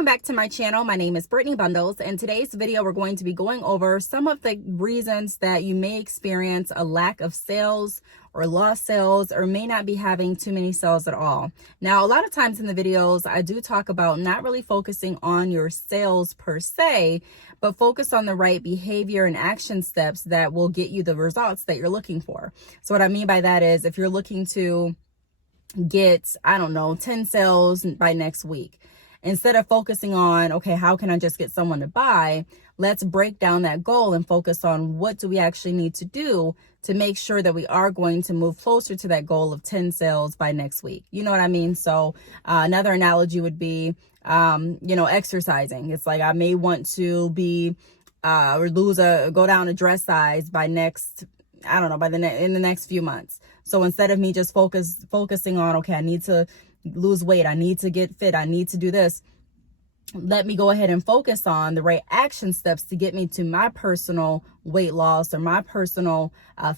Welcome back to my channel. My name is Brittney Bundles, and today's video we're going to be going over some of the reasons that you may experience a lack of sales or lost sales, or may not be having too many sales at all. Now, a lot of times in the videos, I do talk about not really focusing on your sales per se, but focus on the right behavior and action steps that will get you the results that you're looking for. So what I mean by that is, if you're looking to get, 10 sales by next week, instead of focusing on, okay, how can I just get someone to buy? Let's break down that goal and focus on what do we actually need to do to make sure that we are going to move closer to that goal of 10 sales by next week. You know what I mean? So another analogy would be, exercising. It's like I may want to be or go down a dress size by next, in the next few months. So instead of me just focusing on, okay, I need to lose weight, I need to get fit, I need to do this, let me go ahead and focus on the right action steps to get me to my personal weight loss or my personal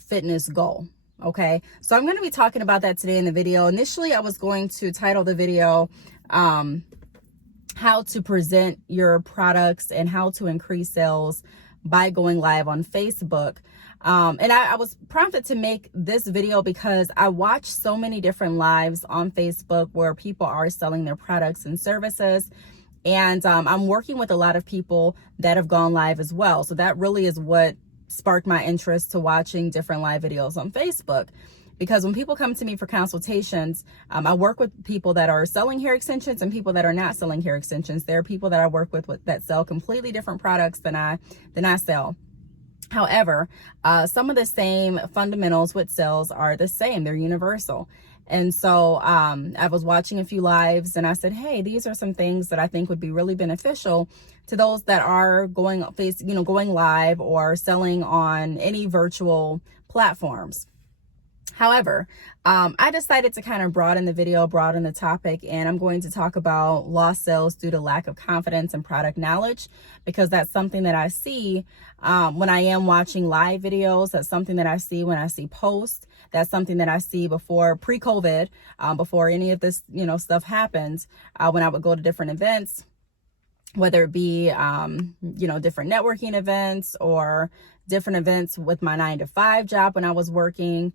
fitness goal. Okay, so I'm going to be talking about that today in the video. Initially, I was going to title the video how to present your products and how to increase sales by going live on Facebook. And I was prompted to make this video because I watch so many different lives on Facebook where people are selling their products and services. And I'm working with a lot of people that have gone live as well. So that really is what sparked my interest to watching different live videos on Facebook. Because when people come to me for consultations, I work with people that are selling hair extensions and people that are not selling hair extensions. There are people that I work with that sell completely different products than I sell. However, some of the same fundamentals with sales are the same. They're universal. And so I was watching a few lives and I said, hey, these are some things that I think would be really beneficial to those that are going live or selling on any virtual platforms. However, I decided to kind of broaden the topic, and I'm going to talk about lost sales due to lack of confidence and product knowledge, because that's something that I see when I am watching live videos. That's something that I see when I see posts. That's something that I see before pre-COVID, before any of this, stuff happened, when I would go to different events, whether it be, different networking events or different events with my 9-to-5 job when I was working,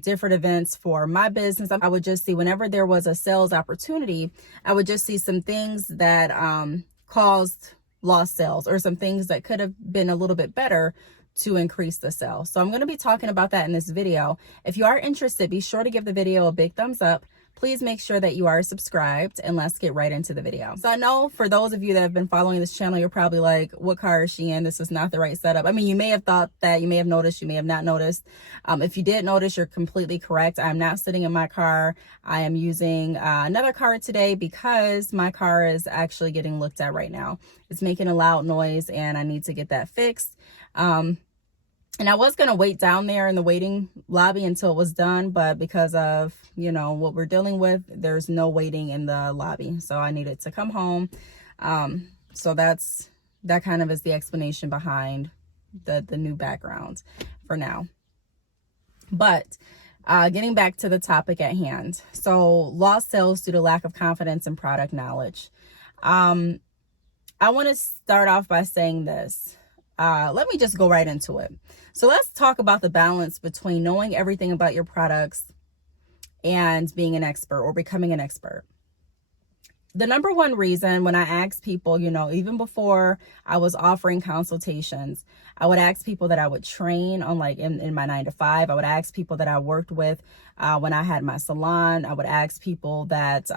different events for my business. I would just see whenever there was a sales opportunity, I would just see some things that caused lost sales or some things that could have been a little bit better to increase the sales. So I'm going to be talking about that in this video. If you are interested, be sure to give the video a big thumbs up. Please make sure that you are subscribed, and let's get right into the video. So I know for those of you that have been following this channel, you're probably like, what car is she in? This is not the right setup. I mean, you may have thought that, you may have noticed, you may have not noticed. If you did notice, you're completely correct. I'm not sitting in my car. I am using another car today because my car is actually getting looked at right now. It's making a loud noise and I need to get that fixed. And I was going to wait down there in the waiting lobby until it was done, but because of, what we're dealing with, there's no waiting in the lobby. So I needed to come home. So that kind of is the explanation behind the new background for now. But getting back to the topic at hand. So lost sales due to lack of confidence and product knowledge. I want to start off by saying this. Let me just go right into it. So let's talk about the balance between knowing everything about your products and being an expert or becoming an expert. The number one reason when I ask people, even before I was offering consultations, I would ask people that I would train on, like in my 9-to-5. I would ask people that I worked with when I had my salon. I would ask people that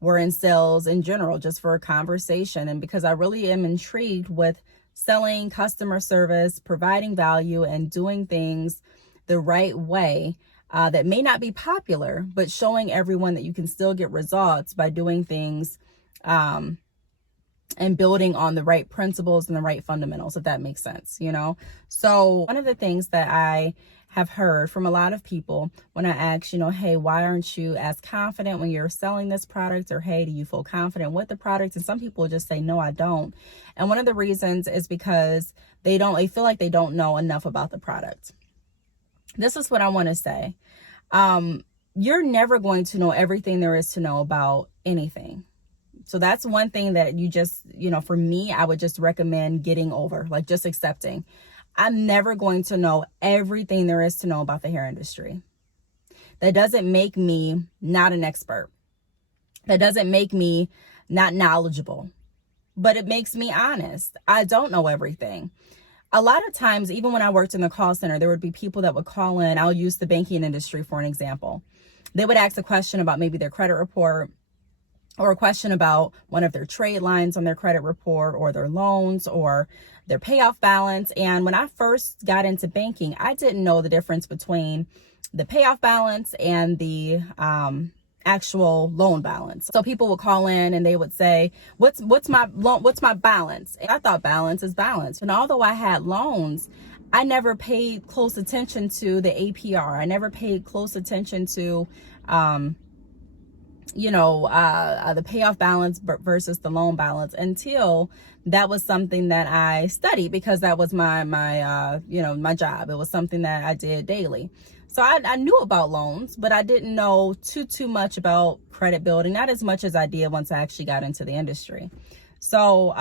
were in sales in general, just for a conversation. And because I really am intrigued with selling, customer service, providing value, and doing things the right way, that may not be popular, but showing everyone that you can still get results by doing things and building on the right principles and the right fundamentals, if that makes sense, So one of the things that I have heard from a lot of people when I ask, hey, why aren't you as confident when you're selling this product? Or, hey, do you feel confident with the product? And some people just say, no, I don't. And one of the reasons is because they feel like they don't know enough about the product. This is what I want to say. You're never going to know everything there is to know about anything. So that's one thing that you just, for me, I would just recommend getting over, like just accepting. I'm never going to know everything there is to know about the hair industry. That doesn't make me not an expert. That doesn't make me not knowledgeable, but it makes me honest. I don't know everything. A lot of times, even when I worked in the call center, there would be people that would call in. I'll use the banking industry for an example. They would ask a question about maybe their credit report, or a question about one of their trade lines on their credit report, or their loans, or their payoff balance. And when I first got into banking, I didn't know the difference between the payoff balance and the actual loan balance. So people would call in and they would say, what's my balance? And I thought balance is balance. And although I had loans, I never paid close attention to the APR. I never paid close attention to the payoff balance versus the loan balance until that was something that I studied, because that was my job. It was something that I did daily. So I knew about loans, but I didn't know too much about credit building, not as much as I did once I actually got into the industry. So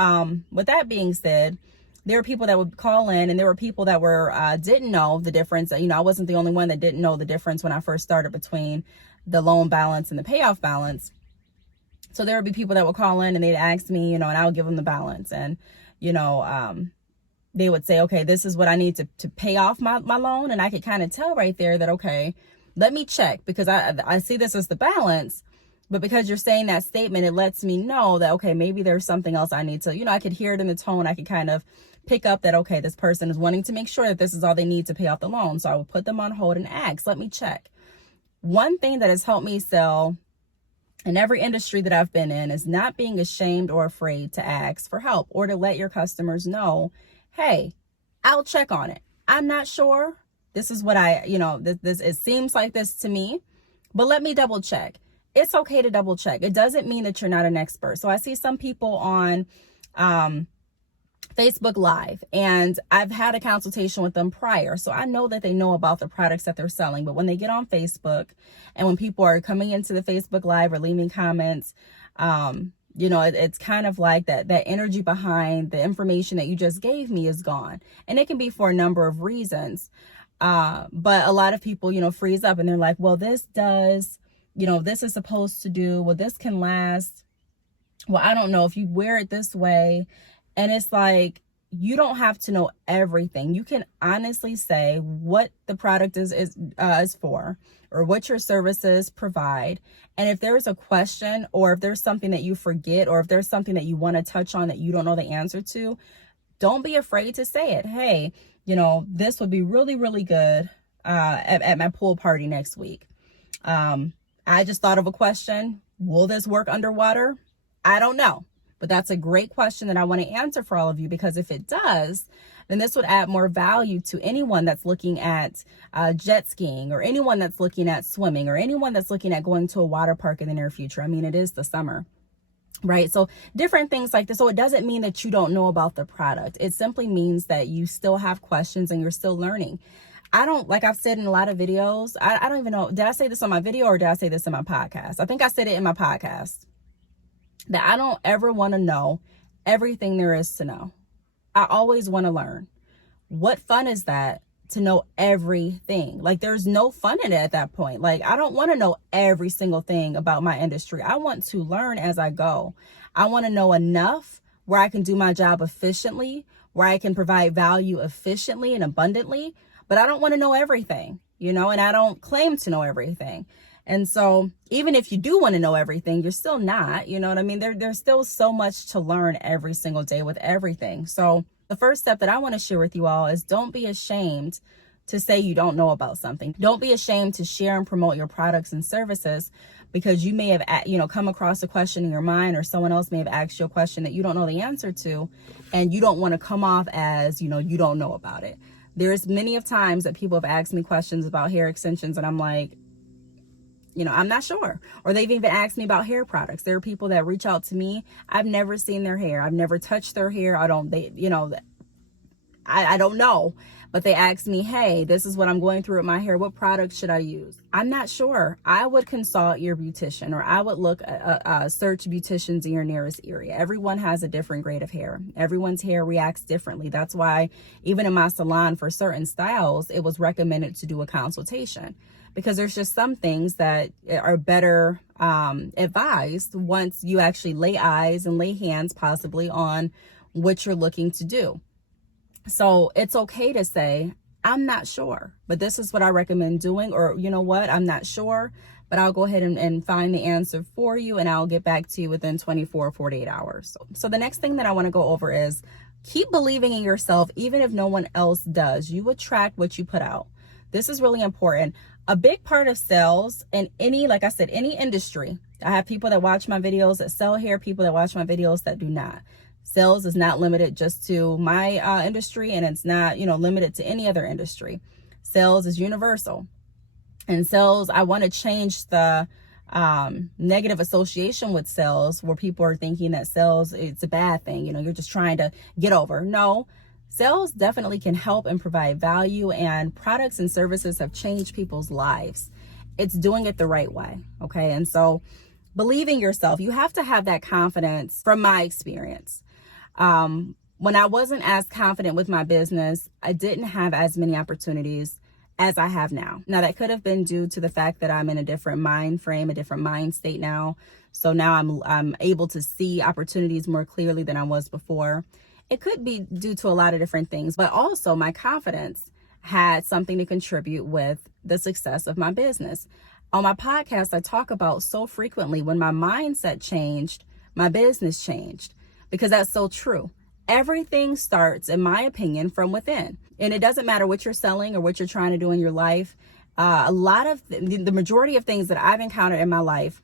with that being said, there were people that would call in, and there were people that didn't know the difference. I wasn't the only one that didn't know the difference when I first started between the loan balance and the payoff balance. So there would be people that would call in and they'd ask me, and I would give them the balance, and they would say, okay, this is what I need to pay off my loan. And I could kind of tell right there that, okay, let me check, because I see this as the balance, but because you're saying that statement, it lets me know that, okay, maybe there's something else I need to, I could hear it in the tone. I could kind of pick up that, okay, this person is wanting to make sure that this is all they need to pay off the loan. So I would put them on hold and ask, let me check. One thing that has helped me sell in every industry that I've been in is not being ashamed or afraid to ask for help, or to let your customers know, hey, I'll check on it. I'm not sure. This is what it seems like this to me, but let me double check. It's okay to double check. It doesn't mean that you're not an expert. So I see some people on Facebook Live, and I've had a consultation with them prior. So I know that they know about the products that they're selling, but when they get on Facebook, and when people are coming into the Facebook Live or leaving comments, it's kind of like that energy behind the information that you just gave me is gone. And it can be for a number of reasons. But a lot of people, freeze up and they're like, well, this does, this is supposed to do, well, this can last. Well, I don't know if you wear it this way. And it's like, you don't have to know everything. You can honestly say what the product is for, or what your services provide. And if there's a question, or if there's something that you forget, or if there's something that you want to touch on that you don't know the answer to, don't be afraid to say it. Hey, this would be really, really good at my pool party next week. I just thought of a question. Will this work underwater? I don't know. But that's a great question that I want to answer for all of you, because if it does, then this would add more value to anyone that's looking at jet skiing, or anyone that's looking at swimming, or anyone that's looking at going to a water park in the near future. I mean, it is the summer, right? So different things like this. So it doesn't mean that you don't know about the product. It simply means that you still have questions and you're still learning. Like I've said in a lot of videos, I don't even know, did I say this on my video or did I say this in my podcast? I think I said it in my podcast, that I don't ever want to know everything there is to know. I always want to learn. What fun is that, to know everything? Like, there's no fun in it at that point. Like, I don't want to know every single thing about my industry. I want to learn as I go. I want to know enough where I can do my job efficiently, where I can provide value efficiently and abundantly, but I don't want to know everything, and I don't claim to know everything. And so even if you do want to know everything, you're still not, you know what I mean? There's still so much to learn every single day with everything. So the first step that I want to share with you all is, don't be ashamed to say you don't know about something. Don't be ashamed to share and promote your products and services, because you may have, come across a question in your mind, or someone else may have asked you a question that you don't know the answer to, and you don't want to come off as, you don't know about it. There's many of times that people have asked me questions about hair extensions, and I'm like, I'm not sure. Or they've even asked me about hair products. There are people that reach out to me. I've never seen their hair. I've never touched their hair. I I don't know. But they asked me, hey, this is what I'm going through with my hair. What product should I use? I'm not sure. I would consult your beautician, or I would look, search beauticians in your nearest area. Everyone has a different grade of hair. Everyone's hair reacts differently. That's why even in my salon for certain styles, it was recommended to do a consultation, because there's just some things that are better advised once you actually lay eyes and lay hands possibly on what you're looking to do. So it's okay to say, I'm not sure, but this is what I recommend doing, or you know what, I'm not sure, but I'll go ahead and find the answer for you, and I'll get back to you within 24, 48 hours. So the next thing that I want to go over is keep believing in yourself, even if no one else does. You attract what you put out. This is really important. A big part of sales in any, like I said, any industry. I have people that watch my videos that sell hair, people that watch my videos that do not. Sales is not limited just to my industry, and it's not, limited to any other industry. Sales is universal. And sales, I want to change the negative association with sales, where people are thinking that sales, it's a bad thing. You're just trying to get over. No, sales definitely can help and provide value, and products and services have changed people's lives. It's doing it the right way. Okay. And so believing yourself, you have to have that confidence. From my experience, when I wasn't as confident with my business, I didn't have as many opportunities as I have now. Now, that could have been due to the fact that I'm in a different mind frame, a different mind state now. So now I'm able to see opportunities more clearly than I was before. It could be due to a lot of different things, but also my confidence had something to contribute with the success of my business. On my podcast, I talk about so frequently, when my mindset changed, my business changed, because that's so true. Everything starts, in my opinion, from within. And it doesn't matter what you're selling or what you're trying to do in your life. A lot of the majority of things that I've encountered in my life,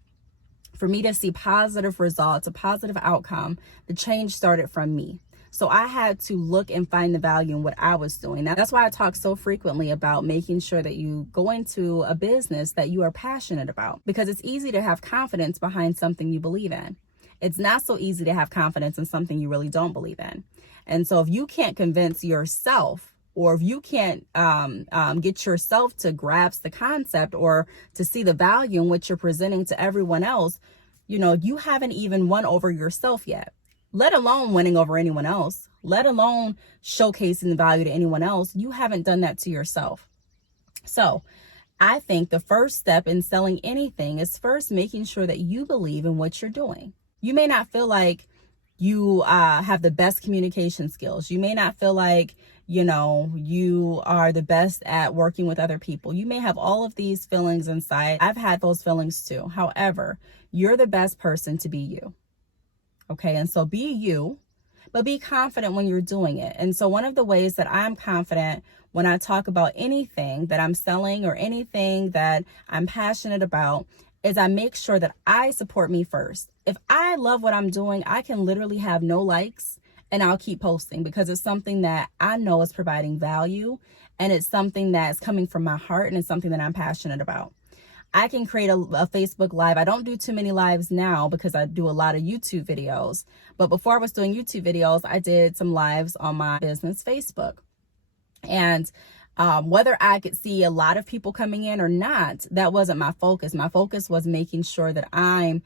for me to see positive results, a positive outcome, the change started from me. So I had to look and find the value in what I was doing. Now, that's why I talk so frequently about making sure that you go into a business that you are passionate about, because it's easy to have confidence behind something you believe in. It's not so easy to have confidence in something you really don't believe in. And so if you can't convince yourself, or if you can't get yourself to grasp the concept or to see the value in what you're presenting to everyone else, you haven't even won over yourself yet, let alone winning over anyone else, let alone showcasing the value to anyone else. You haven't done that to yourself. So I think the first step in selling anything is first making sure that you believe in what you're doing. You may not feel like you have the best communication skills. You may not feel like, you are the best at working with other people. You may have all of these feelings inside. I've had those feelings too. However, you're the best person to be you. Okay. And so be you, but be confident when you're doing it. And so one of the ways that I'm confident when I talk about anything that I'm selling or anything that I'm passionate about is I make sure that I support me first. If I love what I'm doing, I can literally have no likes and I'll keep posting, because it's something that I know is providing value, and it's something that's coming from my heart, and it's something that I'm passionate about. I can create a Facebook Live. I don't do too many lives now because I do a lot of YouTube videos. But before I was doing YouTube videos, I did some lives on my business Facebook. And whether I could see a lot of people coming in or not, that wasn't my focus. My focus was making sure that I'm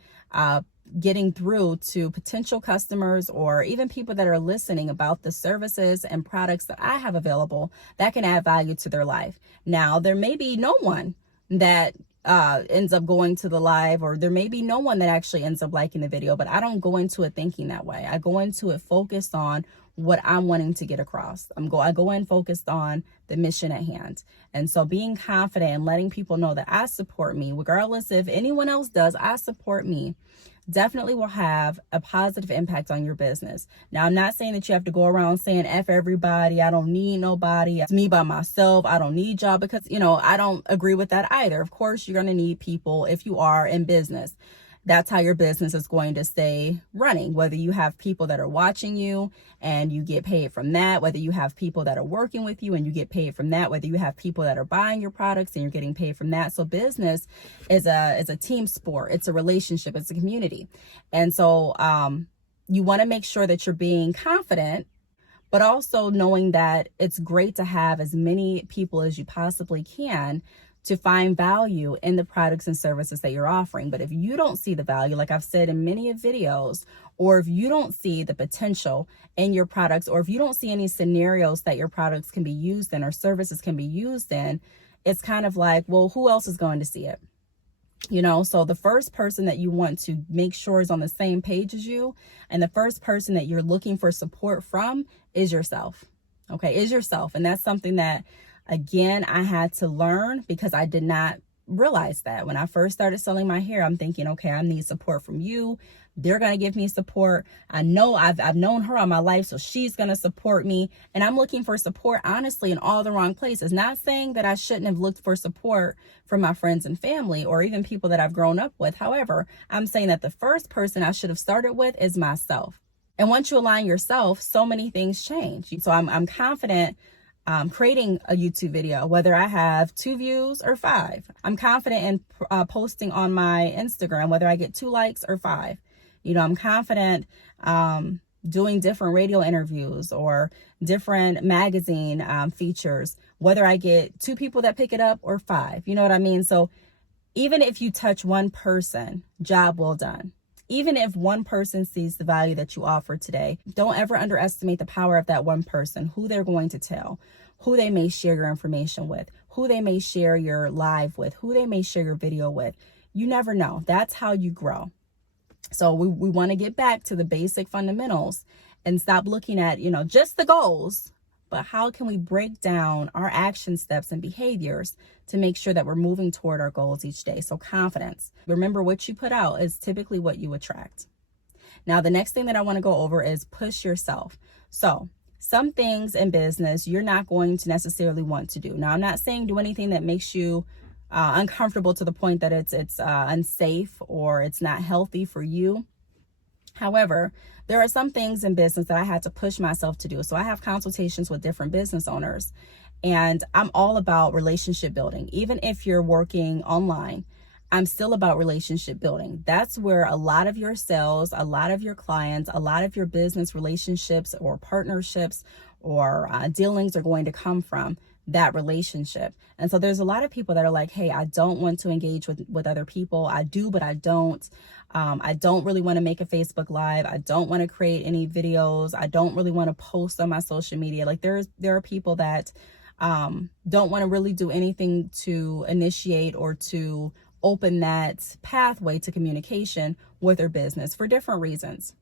getting through to potential customers, or even people that are listening, about the services and products that I have available that can add value to their life. Now, there may be no one that ends up going to the live, or there may be no one that actually ends up liking the video, but I don't go into it thinking that way. I go into it focused on what I'm wanting to get across. I go in focused on the mission at hand. And so being confident and letting people know that I support me, regardless if anyone else does, I support me, definitely will have a positive impact on your business. Now, I'm not saying that you have to go around saying F everybody, I don't need nobody, it's me by myself, I don't need y'all, because, I don't agree with that either. Of course, you're going to need people if you are in business. That's how your business is going to stay running, whether you have people that are watching you and you get paid from that, whether you have people that are working with you and you get paid from that, whether you have people that are buying your products and you're getting paid from that. So business is a team sport. It's a relationship. It's a community. And so you want to make sure that you're being confident, but also knowing that it's great to have as many people as you possibly can to find value in the products and services that you're offering. But if you don't see the value, like I've said in many videos, or if you don't see the potential in your products, or if you don't see any scenarios that your products can be used in or services can be used in, it's kind of like, well, who else is going to see it? You know, so the first person that you want to make sure is on the same page as you, and the first person that you're looking for support from is yourself. Okay, is yourself. And that's something that, again, I had to learn because I did not realize that. When I first started selling my hair, I'm thinking, okay, I need support from you. They're going to give me support. I know I've known her all my life, so she's going to support me. And I'm looking for support, honestly, in all the wrong places. Not saying that I shouldn't have looked for support from my friends and family or even people that I've grown up with. However, I'm saying that the first person I should have started with is myself. And once you align yourself, so many things change. So I'm confident creating a YouTube video, whether I have 2 views or 5. I'm confident in posting on my Instagram, whether I get 2 likes or 5. You know, I'm confident doing different radio interviews or different magazine features, whether I get 2 people that pick it up or 5. You know what I mean? So even if you touch one person, job well done. Even if one person sees the value that you offer today, don't ever underestimate the power of that one person, who they're going to tell, who they may share your information with, who they may share your live with, who they may share your video with. You never know. That's how you grow. So we want to get back to the basic fundamentals and stop looking at, you know, just the goals, but how can we break down our action steps and behaviors to make sure that we're moving toward our goals each day? So confidence. Remember, what you put out is typically what you attract. Now, the next thing that I want to go over is push yourself. So some things in business you're not going to necessarily want to do. Now, I'm not saying do anything that makes you uncomfortable to the point that it's unsafe or it's not healthy for you. However, there are some things in business that I had to push myself to do. So I have consultations with different business owners, and I'm all about relationship building. Even if you're working online, I'm still about relationship building. That's where a lot of your sales, a lot of your clients, a lot of your business relationships or partnerships or dealings are going to come from, that relationship. And so there's a lot of people that are like, hey, I don't want to engage with other people. I do, but I don't. I don't really want to make a Facebook Live. I don't want to create any videos. I don't really want to post on my social media. Like there are people that don't want to really do anything to initiate or to open that pathway to communication with their business for different reasons,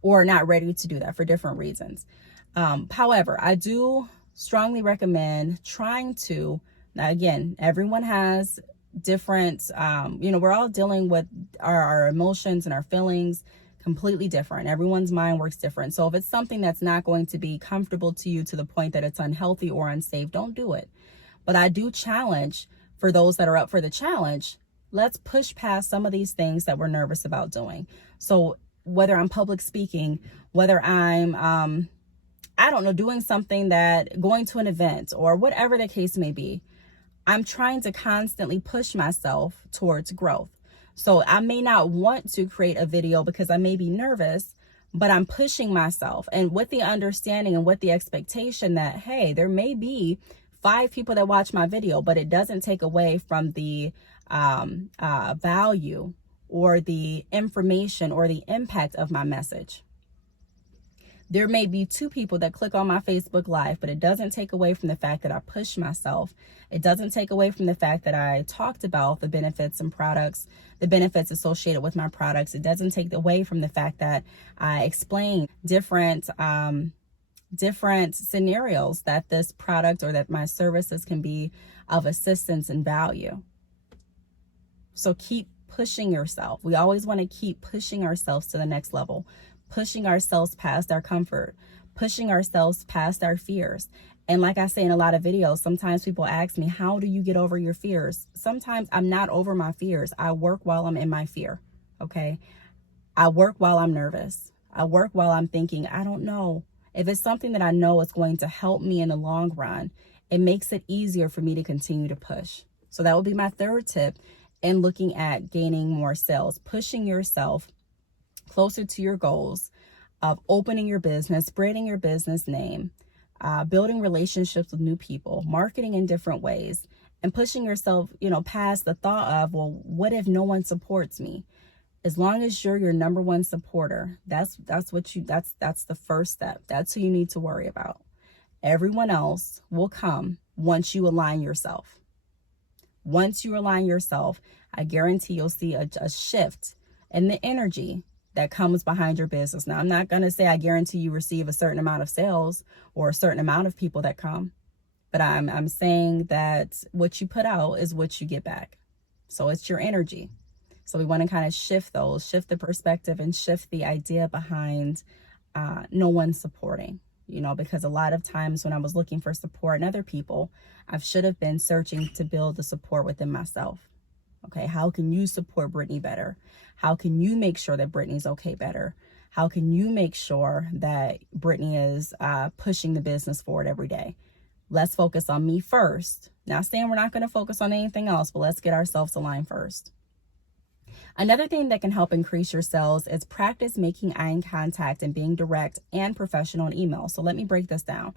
or not ready to do that for different reasons. However, I do strongly recommend trying to, now again, everyone has different, we're all dealing with our emotions and our feelings completely different. Everyone's mind works different. So if it's something that's not going to be comfortable to you to the point that it's unhealthy or unsafe, don't do it. But I do challenge, for those that are up for the challenge, let's push past some of these things that we're nervous about doing. So whether I'm public speaking, whether I'm, doing something that going to an event or whatever the case may be, I'm trying to constantly push myself towards growth. So I may not want to create a video because I may be nervous, but I'm pushing myself, and with the understanding and with the expectation that, hey, there may be 5 people that watch my video, but it doesn't take away from the value or the information or the impact of my message. There may be 2 people that click on my Facebook Live, but it doesn't take away from the fact that I pushed myself. It doesn't take away from the fact that I talked about the benefits and products, the benefits associated with my products. It doesn't take away from the fact that I explain different scenarios that this product or that my services can be of assistance and value. So keep pushing yourself. We always want to keep pushing ourselves to the next level, pushing ourselves past our comfort, pushing ourselves past our fears. And like I say in a lot of videos, sometimes people ask me, how do you get over your fears? Sometimes I'm not over my fears. I work while I'm in my fear. Okay. I work while I'm nervous. I work while I'm thinking, I don't know. If it's something that I know is going to help me in the long run, it makes it easier for me to continue to push. So that would be my third tip in looking at gaining more sales, pushing yourself closer to your goals, of opening your business, spreading your business name, building relationships with new people, marketing in different ways, and pushing yourself, past the thought of, well, what if no one supports me? As long as you're your number one supporter, that's the first step. That's who you need to worry about. Everyone else will come once you align yourself. Once you align yourself, I guarantee you'll see a shift in the energy that comes behind your business. Now, I'm not going to say I guarantee you receive a certain amount of sales or a certain amount of people that come, but I'm saying that what you put out is what you get back. So it's your energy. So we want to kind of shift the perspective and shift the idea behind no one supporting, because a lot of times when I was looking for support in other people, I should have been searching to build the support within myself. Okay, how can you support Brittney better? How can you make sure that Brittney's okay better? How can you make sure that Brittney is pushing the business forward every day? Let's focus on me first. Not saying we're not going to focus on anything else, but let's get ourselves aligned first. Another thing that can help increase your sales is practice making eye contact and being direct and professional in email. So let me break this down.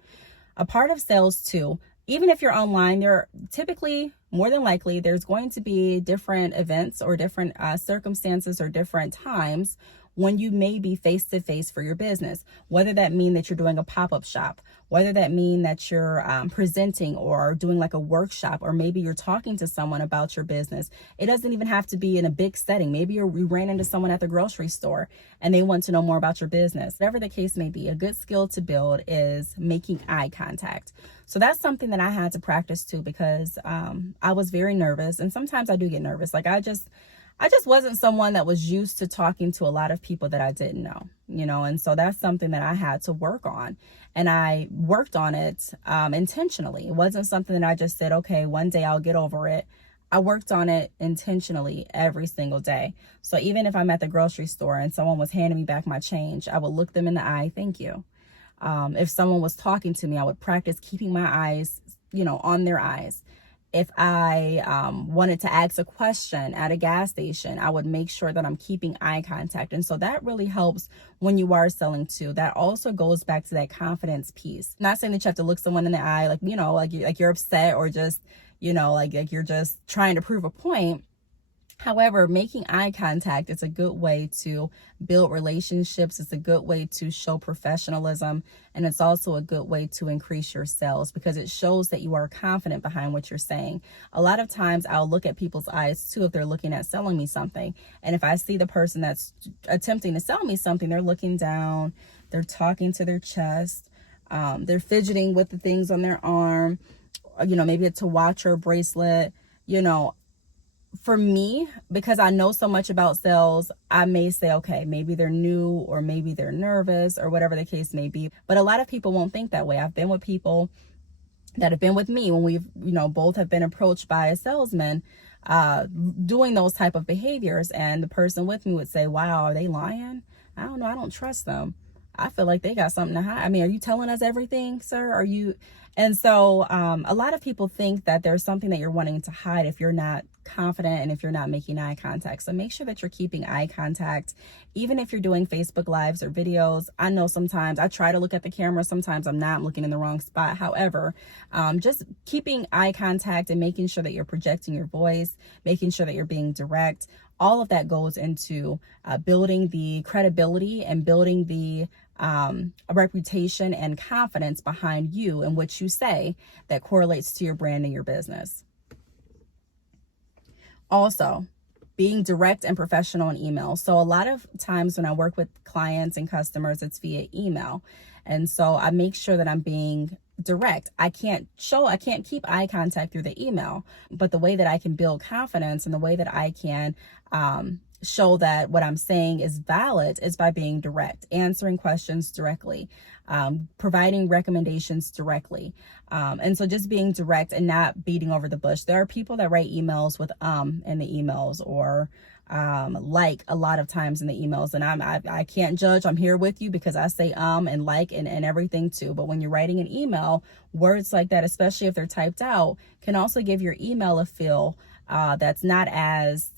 A part of sales too, even if you're online, there are typically, more than likely, there's going to be different events or different circumstances or different times when you may be face-to-face for your business, whether that mean that you're doing a pop-up shop, whether that mean that you're presenting or doing like a workshop, or maybe you're talking to someone about your business. It doesn't even have to be in a big setting. Maybe you ran into someone at the grocery store and they want to know more about your business. Whatever the case may be, a good skill to build is making eye contact. So that's something that I had to practice too, because I was very nervous, and sometimes I do get nervous. Like I just wasn't someone that was used to talking to a lot of people that I didn't know, and so that's something that I had to work on. And I worked on it intentionally. It wasn't something that I just said, okay, one day I'll get over it. I worked on it intentionally every single day. So even if I'm at the grocery store and someone was handing me back my change, I would look them in the eye, thank you. If someone was talking to me, I would practice keeping my eyes, on their eyes. If I wanted to ask a question at a gas station, I would make sure that I'm keeping eye contact. And so that really helps when you are selling too. That also goes back to that confidence piece. Not saying that you have to look someone in the eye, like you're upset, or just, like you're just trying to prove a point. However, making eye contact is a good way to build relationships. It's a good way to show professionalism. And it's also a good way to increase your sales, because it shows that you are confident behind what you're saying. A lot of times I'll look at people's eyes too if they're looking at selling me something. And if I see the person that's attempting to sell me something, they're looking down, they're talking to their chest, they're fidgeting with the things on their arm, maybe it's a watch or a bracelet, For me, because I know so much about sales, I may say, okay, maybe they're new, or maybe they're nervous, or whatever the case may be. But a lot of people won't think that way. I've been with people that have been with me when we've, both have been approached by a salesman doing those type of behaviors. And the person with me would say, wow, are they lying? I don't know. I don't trust them. I feel like they got something to hide. I mean, are you telling us everything, sir? Are you? And so a lot of people think that there's something that you're wanting to hide if you're not confident and if you're not making eye contact. So make sure that you're keeping eye contact, even if you're doing Facebook Lives or videos. I know sometimes I try to look at the camera. Sometimes I'm not, I'm looking in the wrong spot. However, just keeping eye contact and making sure that you're projecting your voice, making sure that you're being direct. All of that goes into building the credibility and building the a reputation and confidence behind you and what you say that correlates to your brand and your business. Also, being direct and professional in email. So a lot of times when I work with clients and customers, it's via email. And so I make sure that I'm being direct. I can't keep eye contact through the email, but the way that I can build confidence and the way that I can show that what I'm saying is valid is by being direct, answering questions directly, providing recommendations directly. And so just being direct and not beating over the bush. There are people that write emails with in the emails, or like a lot of times in the emails, and I can't judge. I'm here with you because I say and like and everything too. But when you're writing an email, words like that, especially if they're typed out, can also give your email a feel that's not as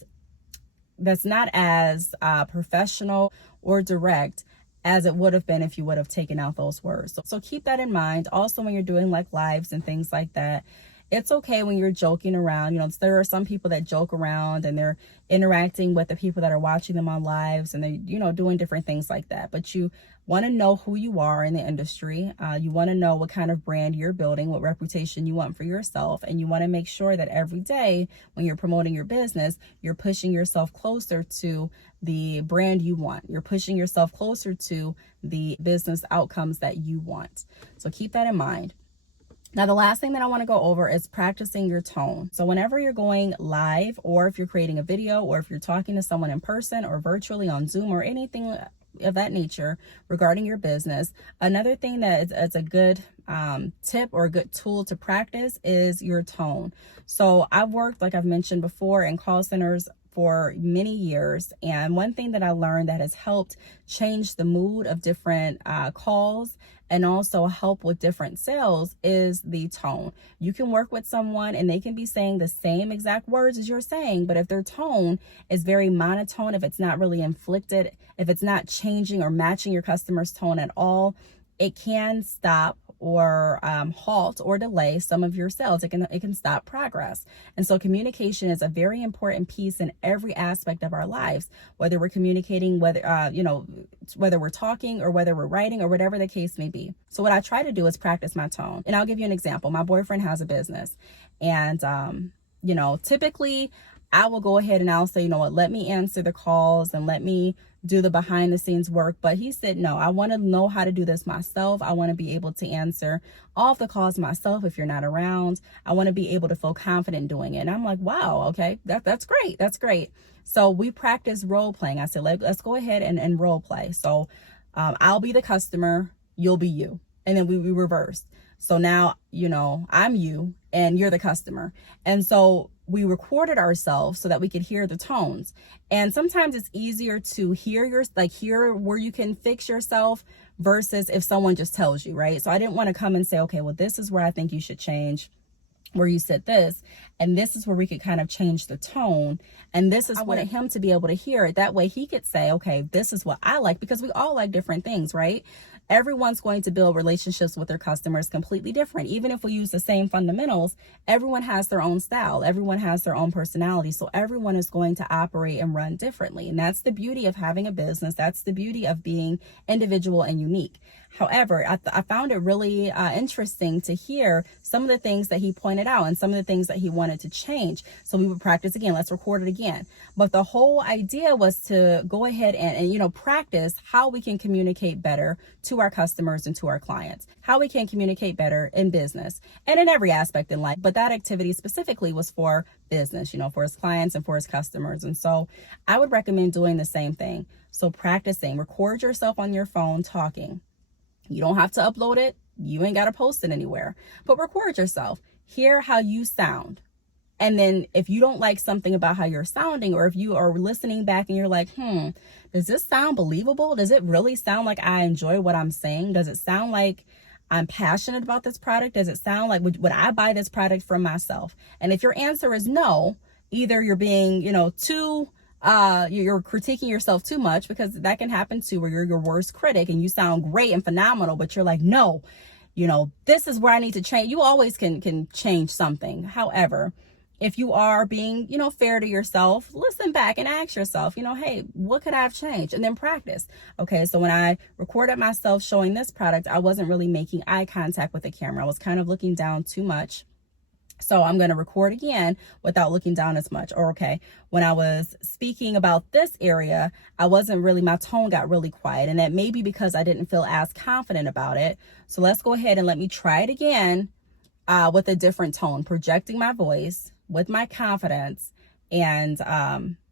professional or direct as it would have been if you would have taken out those words. So keep that in mind. Also, when you're doing like lives and things like that, it's okay when you're joking around. You know, there are some people that joke around and they're interacting with the people that are watching them on lives, and they're, you know, doing different things like that. But you want to know who you are in the industry. You want to know what kind of brand you're building, what reputation you want for yourself. And you want to make sure that every day when you're promoting your business, you're pushing yourself closer to the brand you want. You're pushing yourself closer to the business outcomes that you want. So keep that in mind. Now, the last thing that I want to go over is practicing your tone. So whenever you're going live, or if you're creating a video, or if you're talking to someone in person or virtually on Zoom or anything of that nature regarding your business, another thing that is a good tip or a good tool to practice is your tone. So I've worked, like I've mentioned before, in call centers for many years. And one thing that I learned that has helped change the mood of different calls and also help with different sales is the tone. You can work with someone and they can be saying the same exact words as you're saying, but if their tone is very monotone, if it's not really inflected, if it's not changing or matching your customer's tone at all, it can stop or halt or delay some of your sales. It can stop progress. And so communication is a very important piece in every aspect of our lives, whether we're communicating, whether whether we're talking or whether we're writing or whatever the case may be. So what I try to do is practice my tone. And I'll give you an example. My boyfriend has a business, and typically I will go ahead and I'll say, you know what, let me answer the calls and let me do the behind the scenes work. But he said, no, I want to know how to do this myself. I want to be able to answer all of the calls myself if you're not around. I want to be able to feel confident doing it. And I'm like, wow, okay, that's great. That's great. So we practice role playing. I said, let's go ahead and role play. So I'll be the customer, you'll be you. And then we reversed. So now, I'm you and you're the customer. And so we recorded ourselves so that we could hear the tones. And sometimes it's easier to hear hear where you can fix yourself versus if someone just tells you, right? So I didn't want to come and say, okay, well, this is where I think you should change, where you said this, and this is where we could kind of change the tone. And this is I wanted him to be able to hear it. That way he could say, okay, this is what I like, because we all like different things, right? Everyone's going to build relationships with their customers completely different. Even if we use the same fundamentals, everyone has their own style. Everyone has their own personality. So everyone is going to operate and run differently. And that's the beauty of having a business. That's the beauty of being individual and unique. However, I found it really interesting to hear some of the things that he pointed out and some of the things that he wanted to change. So we would practice again. Let's record it again. But the whole idea was to go ahead and practice how we can communicate better to our customers and to our clients, how we can communicate better in business and in every aspect in life. But that activity specifically was for business, for his clients and for his customers. And so I would recommend doing the same thing. So practicing, record yourself on your phone talking. You don't have to upload it. You ain't got to post it anywhere, but record yourself. Hear how you sound. And then if you don't like something about how you're sounding, or if you are listening back and you're like, does this sound believable? Does it really sound like I enjoy what I'm saying? Does it sound like I'm passionate about this product? Does it sound like, would I buy this product for myself? And if your answer is no, either you're being, you're critiquing yourself too much, because that can happen too, where you're your worst critic and you sound great and phenomenal, but you're like, no, this is where I need to change. You always can change something. However, if you are being, fair to yourself, listen back and ask yourself, hey, what could I have changed? And then practice. Okay, so when I recorded myself showing this product, I wasn't really making eye contact with the camera. I was kind of looking down too much. So I'm going to record again without looking down as much. Or, okay, when I was speaking about this area, my tone got really quiet. And that may be because I didn't feel as confident about it. So let's go ahead and let me try it again with a different tone, projecting my voice with my confidence and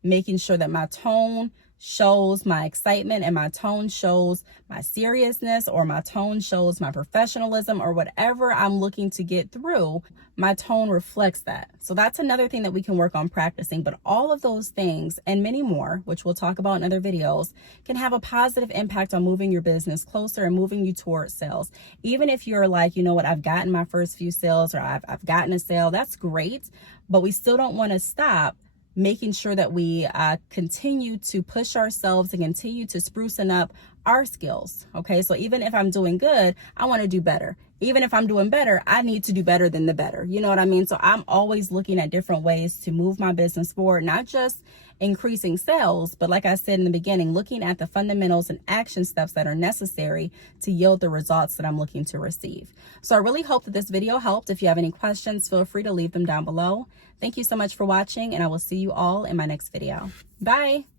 making sure that my tone shows my excitement and my tone shows my seriousness, or my tone shows my professionalism, or whatever I'm looking to get through, my tone reflects that. So that's another thing that we can work on practicing. But all of those things and many more, which we'll talk about in other videos, can have a positive impact on moving your business closer and moving you towards sales. Even if you're like, I've gotten my first few sales, or I've gotten a sale, that's great. But we still don't want to stop making sure that we continue to push ourselves and continue to sprucing up are skills. Okay, so even if I'm doing good, I want to do better. Even if I'm doing better, I need to do better than the better. You know what I mean? So I'm always looking at different ways to move my business forward, not just increasing sales, but like I said in the beginning, looking at the fundamentals and action steps that are necessary to yield the results that I'm looking to receive. So I really hope that this video helped. If you have any questions, feel free to leave them down below. Thank you so much for watching, and I will see you all in my next video. Bye.